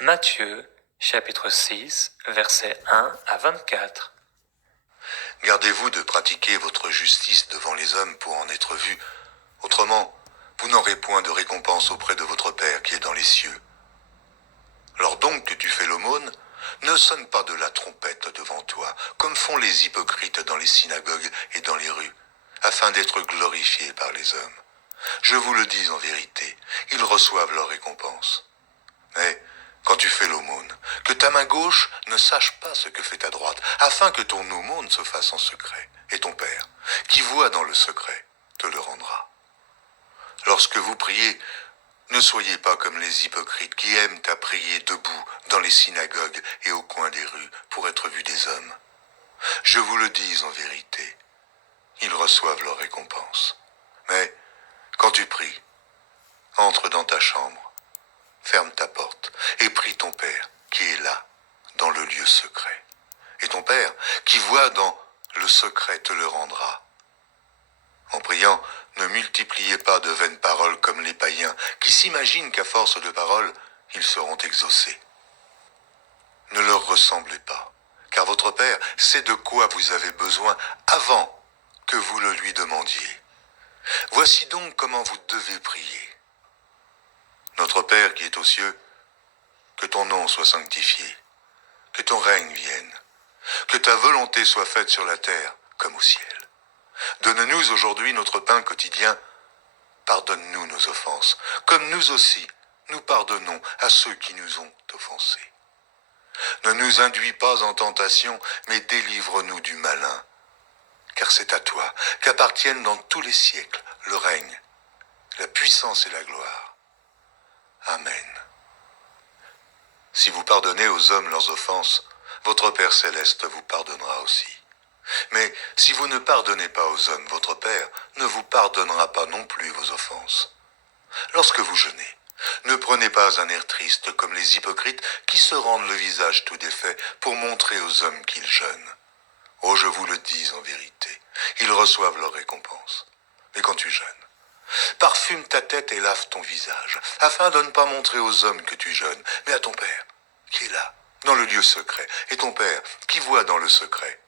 Matthieu, chapitre 6, versets 1 à 24. Gardez-vous de pratiquer votre justice devant les hommes pour en être vus. Autrement, vous n'aurez point de récompense auprès de votre Père qui est dans les cieux. Lors donc que tu fais l'aumône, ne sonne pas de la trompette devant toi, comme font les hypocrites dans les synagogues et dans les rues, afin d'être glorifiés par les hommes. Je vous le dis en vérité, ils reçoivent leur récompense. Mais quand tu fais l'aumône, que ta main gauche ne sache pas ce que fait ta droite, afin que ton aumône se fasse en secret, et ton Père, qui voit dans le secret, te le rendra. Lorsque vous priez, ne soyez pas comme les hypocrites qui aiment à prier debout dans les synagogues et au coin des rues pour être vus des hommes. Je vous le dis en vérité, ils reçoivent leur récompense. Mais quand tu pries, entre dans ta chambre, ferme ta porte et prie ton Père qui est là, dans le lieu secret. Et ton Père qui voit dans le secret te le rendra. En priant, ne multipliez pas de vaines paroles comme les païens, qui s'imaginent qu'à force de paroles, ils seront exaucés. Ne leur ressemblez pas, car votre Père sait de quoi vous avez besoin avant que vous le lui demandiez. Voici donc comment vous devez prier. Notre Père qui est aux cieux, que ton nom soit sanctifié, que ton règne vienne, que ta volonté soit faite sur la terre comme au ciel. Donne-nous aujourd'hui notre pain quotidien. Pardonne-nous nos offenses, comme nous aussi, nous pardonnons à ceux qui nous ont offensés. Ne nous induis pas en tentation, mais délivre-nous du malin. Car c'est à toi qu'appartiennent dans tous les siècles le règne, la puissance et la gloire. Amen. Si vous pardonnez aux hommes leurs offenses, votre Père céleste vous pardonnera aussi. Mais si vous ne pardonnez pas aux hommes, votre Père ne vous pardonnera pas non plus vos offenses. Lorsque vous jeûnez, ne prenez pas un air triste comme les hypocrites qui se rendent le visage tout défait pour montrer aux hommes qu'ils jeûnent. Oh, je vous le dis en vérité, ils reçoivent leur récompense. Mais quand tu jeûnes, parfume ta tête et lave ton visage, afin de ne pas montrer aux hommes que tu jeûnes, mais à ton Père, qui est là, dans le lieu secret, et ton Père, qui voit dans le secret,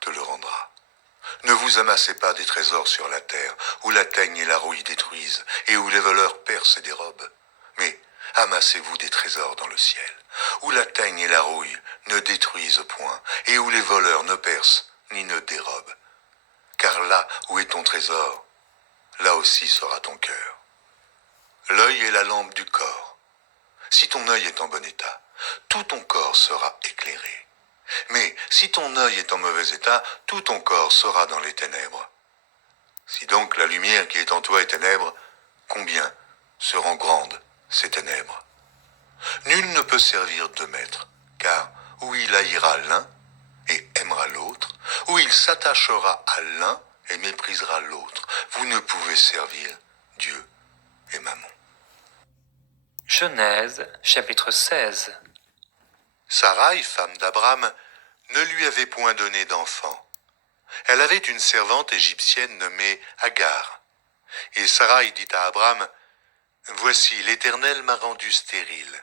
te le rendra. Ne vous amassez pas des trésors sur la terre, où la teigne et la rouille détruisent, et où les voleurs percent et dérobent. Mais amassez-vous des trésors dans le ciel, où la teigne et la rouille ne détruisent point, et où les voleurs ne percent ni ne dérobent. Car là où est ton trésor, là aussi sera ton cœur. L'œil est la lampe du corps. Si ton œil est en bon état, tout ton corps sera éclairé. Mais si ton œil est en mauvais état, tout ton corps sera dans les ténèbres. Si donc la lumière qui est en toi est ténèbre, combien seront grandes ces ténèbres? Nul ne peut servir deux maîtres, car ou il haïra l'un et aimera l'autre, ou il s'attachera à l'un et méprisera l'autre. Vous ne pouvez servir Dieu et Mammon. Genèse, chapitre 16. Sarai, femme d'Abraham, ne lui avait point donné d'enfant. Elle avait une servante égyptienne nommée Agar. Et Sarai dit à Abraham, « Voici, l'Éternel m'a rendu stérile.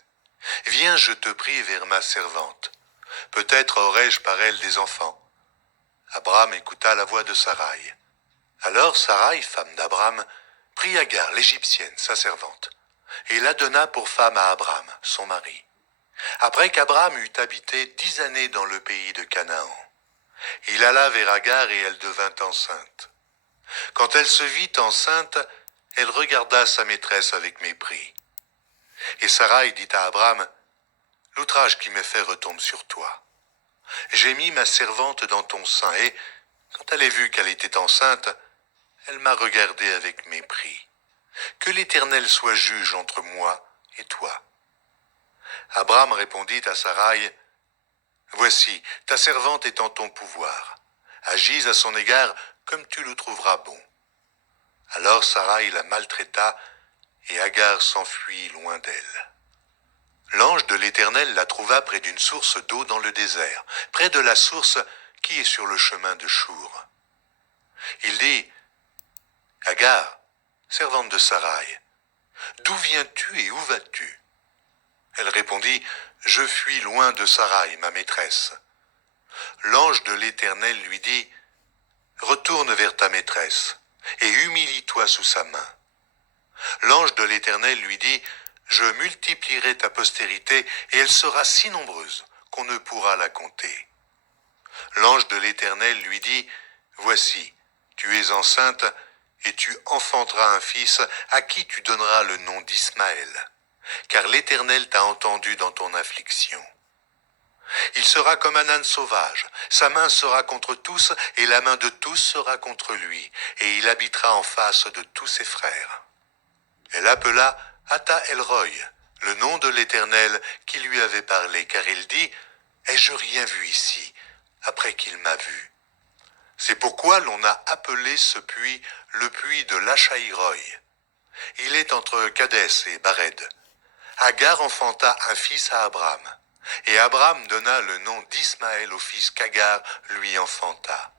Viens, je te prie, vers ma servante. Peut-être aurai-je par elle des enfants. » Abraham écouta la voix de Sarai. Alors Sarai, femme d'Abraham, prit Agar, l'Égyptienne, sa servante, et la donna pour femme à Abraham, son mari. Après qu'Abraham eut habité 10 années dans le pays de Canaan, il alla vers Agar et elle devint enceinte. Quand elle se vit enceinte, elle regarda sa maîtresse avec mépris. Et Sarai dit à Abraham, « L'outrage qui m'est fait retombe sur toi. J'ai mis ma servante dans ton sein et, quand elle a vu qu'elle était enceinte, elle m'a regardé avec mépris. Que l'Éternel soit juge entre moi et toi. » Abraham répondit à Sarai, « Voici, ta servante est en ton pouvoir. Agis à son égard comme tu le trouveras bon. » Alors Sarai la maltraita et Agar s'enfuit loin d'elle. L'ange de l'Éternel la trouva près d'une source d'eau dans le désert, près de la source qui est sur le chemin de Chour. Il dit, « Agar, servante de Sarai, d'où viens-tu et où vas-tu » Elle répondit, je fuis loin de Sarai, ma maîtresse. L'ange de l'Éternel lui dit, retourne vers ta maîtresse et humilie-toi sous sa main. L'ange de l'Éternel lui dit, je multiplierai ta postérité et elle sera si nombreuse qu'on ne pourra la compter. L'ange de l'Éternel lui dit, voici, tu es enceinte et tu enfanteras un fils à qui tu donneras le nom d'Ismaël, car l'Éternel t'a entendu dans ton affliction. Il sera comme un âne sauvage, sa main sera contre tous et la main de tous sera contre lui, et il habitera en face de tous ses frères. Elle appela Ata El-Roy, le nom de l'Éternel qui lui avait parlé, car il dit, ai-je rien vu ici, après qu'il m'a vu? C'est pourquoi l'on a appelé ce puits le puits de Lachaïroï. Il est entre Kadès et Bared. Agar enfanta un fils à Abraham, et Abraham donna le nom d'Ismaël au fils qu'Agar lui enfanta.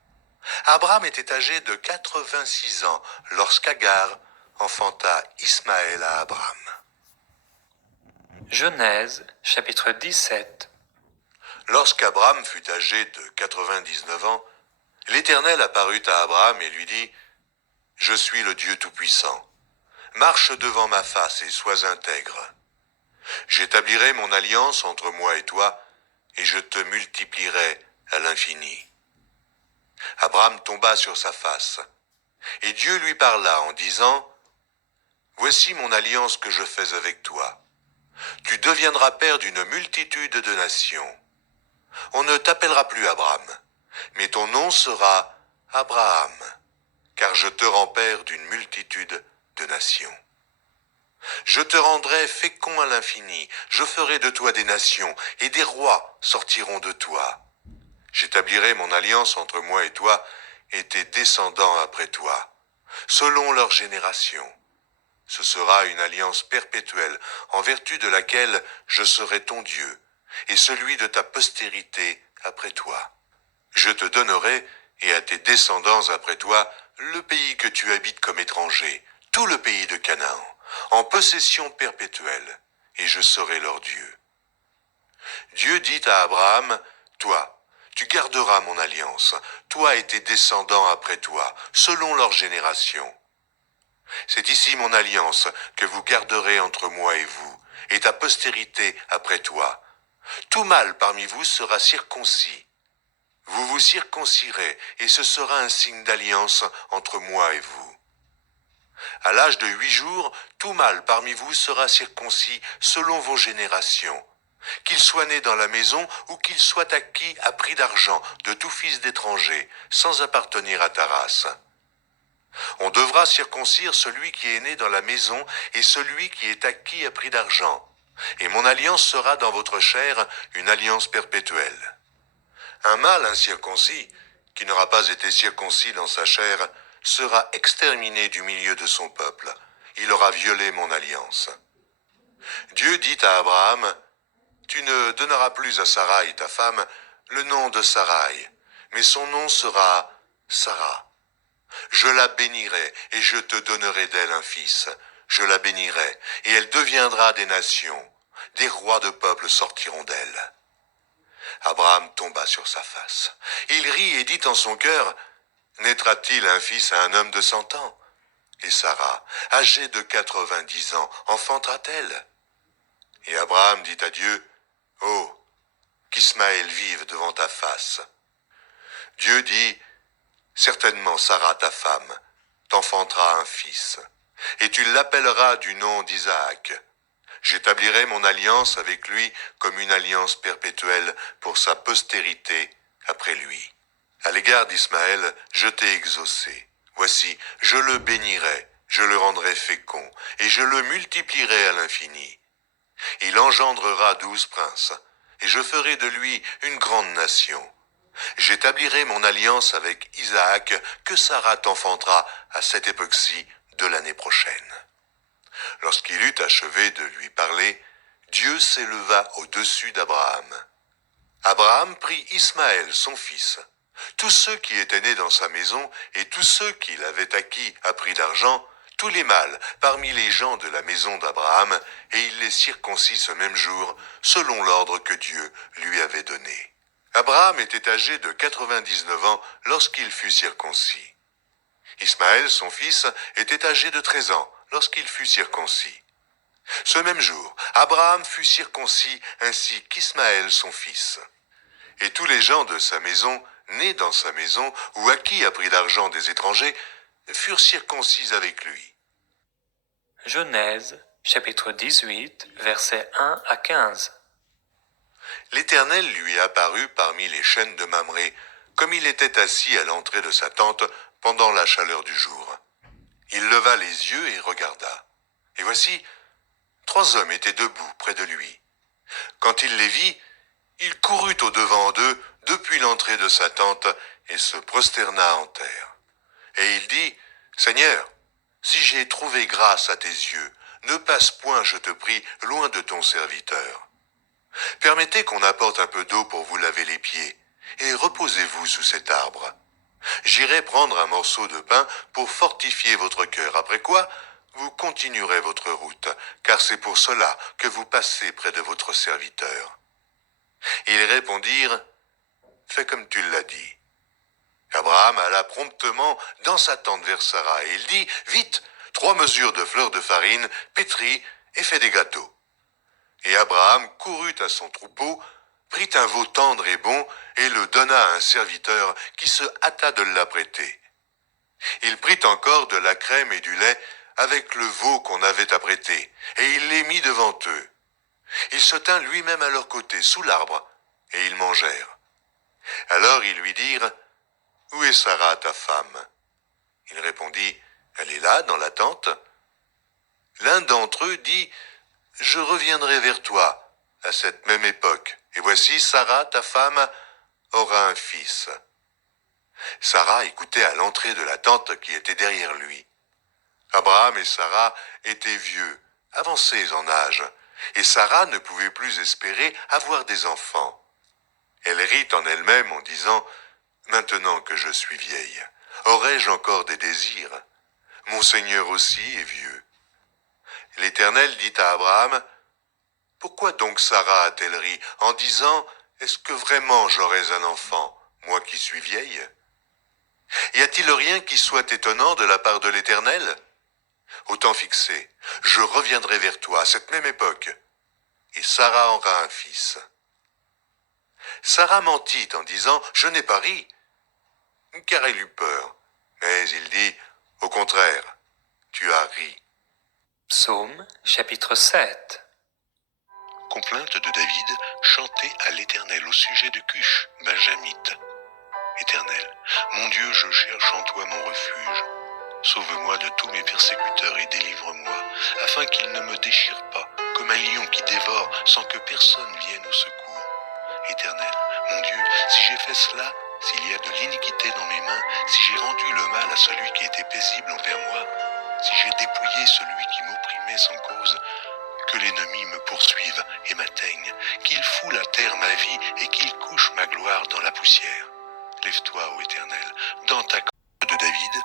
Abraham était âgé de 86 ans lorsqu'Agar enfanta Ismaël à Abraham. Genèse, chapitre 17. Lorsqu'Abraham fut âgé de 99 ans, l'Éternel apparut à Abraham et lui dit, « Je suis le Dieu Tout-Puissant. Marche devant ma face et sois intègre. J'établirai mon alliance entre moi et toi, et je te multiplierai à l'infini. » Abraham tomba sur sa face, et Dieu lui parla en disant, « Voici mon alliance que je fais avec toi. Tu deviendras père d'une multitude de nations. On ne t'appellera plus Abraham, mais ton nom sera Abraham, car je te rends père d'une multitude de nations. Je te rendrai fécond à l'infini, je ferai de toi des nations, et des rois sortiront de toi. J'établirai mon alliance entre moi et toi, et tes descendants après toi, selon leur génération. Ce sera une alliance perpétuelle, en vertu de laquelle je serai ton Dieu, et celui de ta postérité après toi. Je te donnerai, et à tes descendants après toi, le pays que tu habites comme étranger, tout le pays de Canaan, en possession perpétuelle, et je serai leur Dieu. Dieu dit à Abraham, toi, tu garderas mon alliance, toi et tes descendants après toi, selon leur génération. C'est ici mon alliance que vous garderez entre moi et vous, et ta postérité après toi. Tout mâle parmi vous sera circoncis. Vous vous circoncirez, et ce sera un signe d'alliance entre moi et vous. À l'âge de 8 jours, tout mâle parmi vous sera circoncis selon vos générations, qu'il soit né dans la maison ou qu'il soit acquis à prix d'argent de tout fils d'étranger, sans appartenir à ta race. On devra circoncire celui qui est né dans la maison et celui qui est acquis à prix d'argent, et mon alliance sera dans votre chair une alliance perpétuelle. Un mâle incirconcis, qui n'aura pas été circoncis dans sa chair, sera exterminé du milieu de son peuple. Il aura violé mon alliance. Dieu dit à Abraham, « Tu ne donneras plus à Sarai, ta femme, le nom de Sarai, mais son nom sera Sarah. Je la bénirai et je te donnerai d'elle un fils. Je la bénirai et elle deviendra des nations. Des rois de peuples sortiront d'elle. » Abraham tomba sur sa face. Il rit et dit en son cœur, « Naîtra-t-il un fils à un homme de 100 ans? Et Sarah, âgée de 90 ans, enfantera-t-elle? » Et Abraham dit à Dieu, « Oh, qu'Ismaël vive devant ta face. » Dieu dit, « Certainement Sarah, ta femme, t'enfantera un fils, et tu l'appelleras du nom d'Isaac. J'établirai mon alliance avec lui comme une alliance perpétuelle pour sa postérité après lui. À l'égard d'Ismaël, je t'ai exaucé. Voici, je le bénirai, je le rendrai fécond, et je le multiplierai à l'infini. Il engendrera 12 princes, et je ferai de lui une grande nation. J'établirai mon alliance avec Isaac, que Sarah t'enfantera à cette époque-ci de l'année prochaine. » Lorsqu'il eut achevé de lui parler, Dieu s'éleva au-dessus d'Abraham. Abraham prit Ismaël, son fils. Tous ceux qui étaient nés dans sa maison et tous ceux qu'il avait acquis à prix d'argent, tous les mâles parmi les gens de la maison d'Abraham, et il les circoncit ce même jour, selon l'ordre que Dieu lui avait donné. Abraham était âgé de 99 ans lorsqu'il fut circoncis. Ismaël, son fils, était âgé de 13 ans lorsqu'il fut circoncis. Ce même jour, Abraham fut circoncis ainsi qu'Ismaël, son fils. Et tous les gens de sa maison, nés dans sa maison, ou à qui a pris l'argent des étrangers, furent circoncis avec lui. Genèse, chapitre 18, versets 1 à 15. L'Éternel lui apparut parmi les chênes de Mamré, comme il était assis à l'entrée de sa tente pendant la chaleur du jour. Il leva les yeux et regarda. Et voici, 3 hommes étaient debout près de lui. Quand il les vit, il courut au-devant d'eux depuis l'entrée de sa tente et se prosterna en terre. Et il dit, « Seigneur, si j'ai trouvé grâce à tes yeux, ne passe point, je te prie, loin de ton serviteur. Permettez qu'on apporte un peu d'eau pour vous laver les pieds, et reposez-vous sous cet arbre. J'irai prendre un morceau de pain pour fortifier votre cœur, après quoi vous continuerez votre route, car c'est pour cela que vous passez près de votre serviteur. » Ils répondirent, « Fais comme tu l'as dit. » Abraham alla promptement dans sa tente vers Sarah, et il dit, « Vite, 3 mesures de fleurs de farine, pétris et fais des gâteaux. » Et Abraham courut à son troupeau, prit un veau tendre et bon, et le donna à un serviteur qui se hâta de l'apprêter. Il prit encore de la crème et du lait avec le veau qu'on avait apprêté, et il les mit devant eux. Il se tint lui-même à leur côté, sous l'arbre, et ils mangèrent. Alors ils lui dirent, « Où est Sarah, ta femme ?» Il répondit, « Elle est là, dans la tente. » L'un d'entre eux dit, « Je reviendrai vers toi à cette même époque, et voici Sarah, ta femme, aura un fils. » Sarah écoutait à l'entrée de la tente qui était derrière lui. Abraham et Sarah étaient vieux, avancés en âge, et Sarah ne pouvait plus espérer avoir des enfants. Elle rit en elle-même en disant, « Maintenant que je suis vieille, aurai-je encore des désirs? Mon Seigneur aussi est vieux. » L'Éternel dit à Abraham, « Pourquoi donc Sarah a-t-elle ri en disant, « Est-ce que vraiment j'aurais un enfant, moi qui suis vieille? » Y a-t-il rien qui soit étonnant de la part de l'Éternel? Au temps fixé, je reviendrai vers toi à cette même époque, et Sarah aura un fils. » Sarah mentit en disant, « Je n'ai pas ri, » car elle eut peur. Mais il dit, « Au contraire, tu as ri. » Psaume, chapitre 7. Complainte de David, chantée à l'Éternel au sujet de Cush, Benjamite. Éternel, mon Dieu, je cherche en toi mon refuge. Sauve-moi de tous mes persécuteurs et délivre-moi, afin qu'ils ne me déchirent pas, comme un lion qui dévore sans que personne vienne au secours. Éternel, mon Dieu, si j'ai fait cela, s'il y a de l'iniquité dans mes mains, si j'ai rendu le mal à celui qui était paisible envers moi, si j'ai dépouillé celui qui m'opprimait sans cause, que l'ennemi me poursuive et m'atteigne, qu'il foule à terre ma vie et qu'il couche ma gloire dans la poussière. Lève-toi, ô Éternel, dans ta colère de David,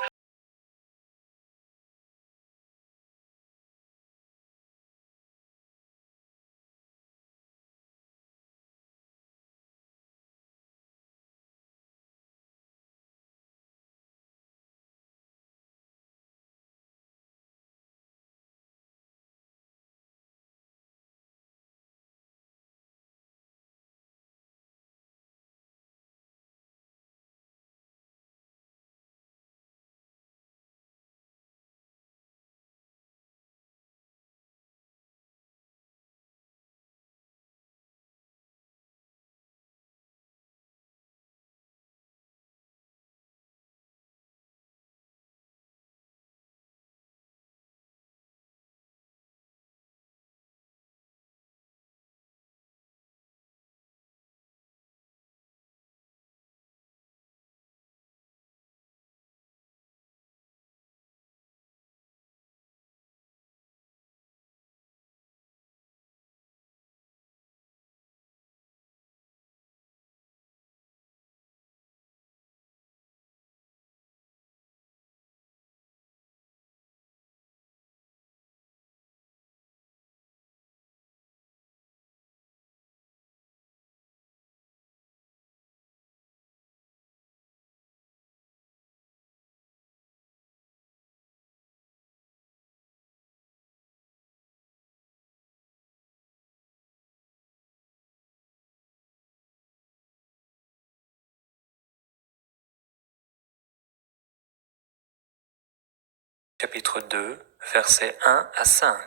Chapitre 2, versets 1 à 5.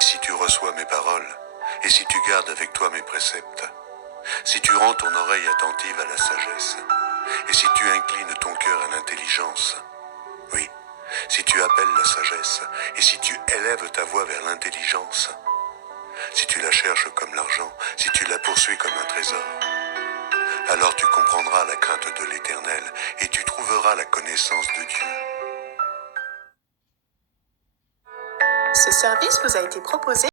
Si tu reçois mes paroles, et si tu gardes avec toi mes préceptes, si tu rends ton oreille attentive à la sagesse, et si tu inclines ton cœur à l'intelligence, oui, si tu appelles la sagesse, et si tu élèves ta voix vers l'intelligence, si tu la cherches comme l'argent, si tu la poursuis comme un trésor, alors tu comprendras la crainte de l'Éternel, et tu trouveras la connaissance de Dieu. Ce service vous a été proposé